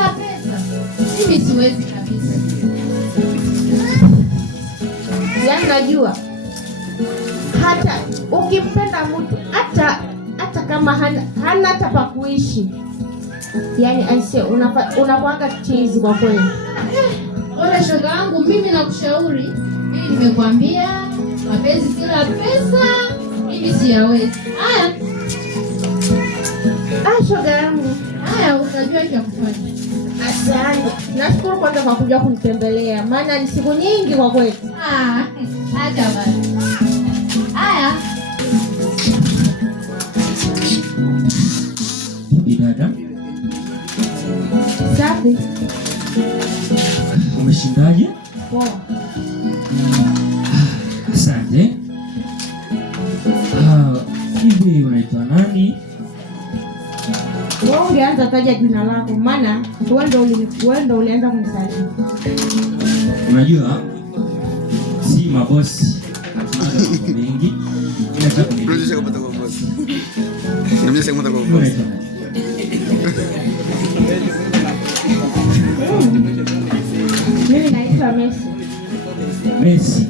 bila pesa mimi siwezi kabisa. Yaani najua hata ukimpenda mtu hata kama hana hata pa kuishi, yaani aise unakuanga chizi kwa kweli. Ona shoga yangu, mimi nakushauri, mimi nimekwambia mapenzi bila pesa mimi siyawezi. Shoga yangu, utajua cha kufanya. Asante. Nashukuru kwanza kwa kuja kunitembelea, maana ni siku nyingi kwa kweli. Acha basi. Dada. Safi. Umeshindaje? Poa. Asante. Hivi unaitwa nani? Wewe ungeanza taja jina lako, maana wewe ndio ulianza kunisalimu. Unajua si mabosi hatuna mengi. Unaweza kupata kwa bosi. Unaweza kupata kwa bosi. Mimi naitwa Messi. Messi.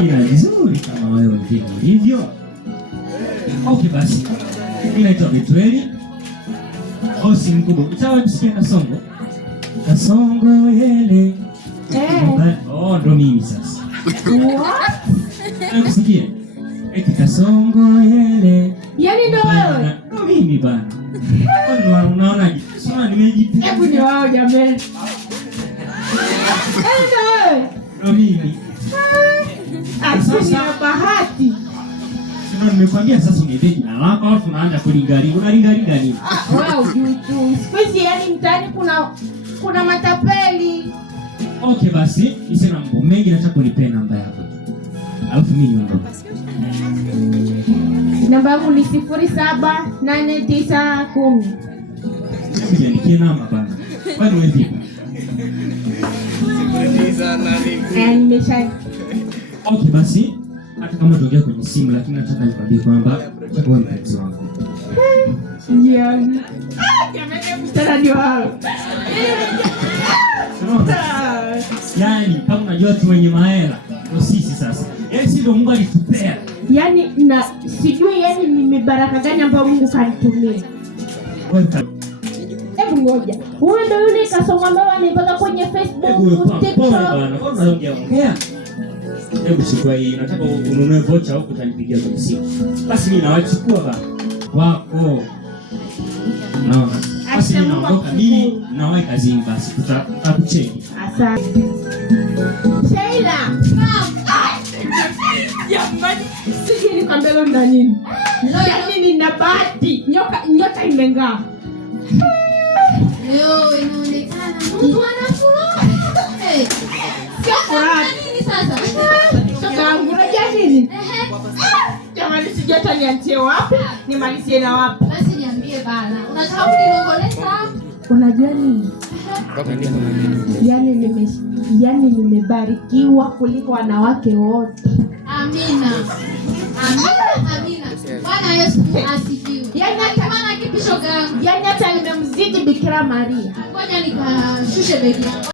Ina vizuri kama wewe ndivyo ulivyo. Okay basi. Mimi naitwa Betweli. Bosi mkubwa. Utawa kusikia Kasongo. Kasongo yele. Ndo mimi sasa. What? Kusikia? Eti Kasongo yele. Yaani ndo wewe? Ndo mimi bana. Unaonaje? Sasa nimejipiga. Hebu ni wao jamani. Ndo mimi. Sasa bahati. Sasa nimekwambia sasa uniambie jina lako alafu naanza kulingalinga. Unalingalinga nini? Wewe ujui tu. Sisi yani mtaani kuna matapeli. Okay basi, nisema mambo mengi, nataka kunipea namba yako. Alafu mimi niondoke. Namba yangu ni 078910. Ngoja nikie namba bana. Kwani wewe vipi? Nimesha. Okay basi, hata kama tuongea kwenye simu lakini nataka nikwambie kwamba wewe ni mpenzi wangu. Jamani. Jamani mtana ndio wao. Yaani kama unajua tu wenye mahela ndio sisi sasa. Yaani si ndio Mungu alitupea. Yaani na sijui yani ni mibaraka gani ambayo Mungu kanitumia. Hebu ngoja. Huyu ndio yule Kasongo ambaye anipaka kwenye Facebook, TikTok. Bana, kwa nini unaongea? Hebu chukua hii. Nataka ununue voucher huko utanipigia kwenye simu. Basi mimi nawachukua bana. Wako. Naona. Basi mimi naondoka, mimi nawahi kazini basi. Tutakucheki. Asante. Sheila. Jamani, sijui nikwambie leo na nini. Yaani nina bahati. Nyota imeng'aa. Leo inaonekana mtu anafurahi. Sio furaha nini sasa? Shoga, unajua nini? Jamani, sijui hata nianzie wapi, nimalizie na wapi. Basi niambie bana. Unataka kuniongeleza? Unajua nini? Yaani nimebarikiwa kuliko wanawake wote. Amina. Bwana Yesu asifiwe. Yaani hata maana kipi shoga yangu? Yaani hata nimemzidi Bikira Maria. Ngoja nikashushe begi yangu.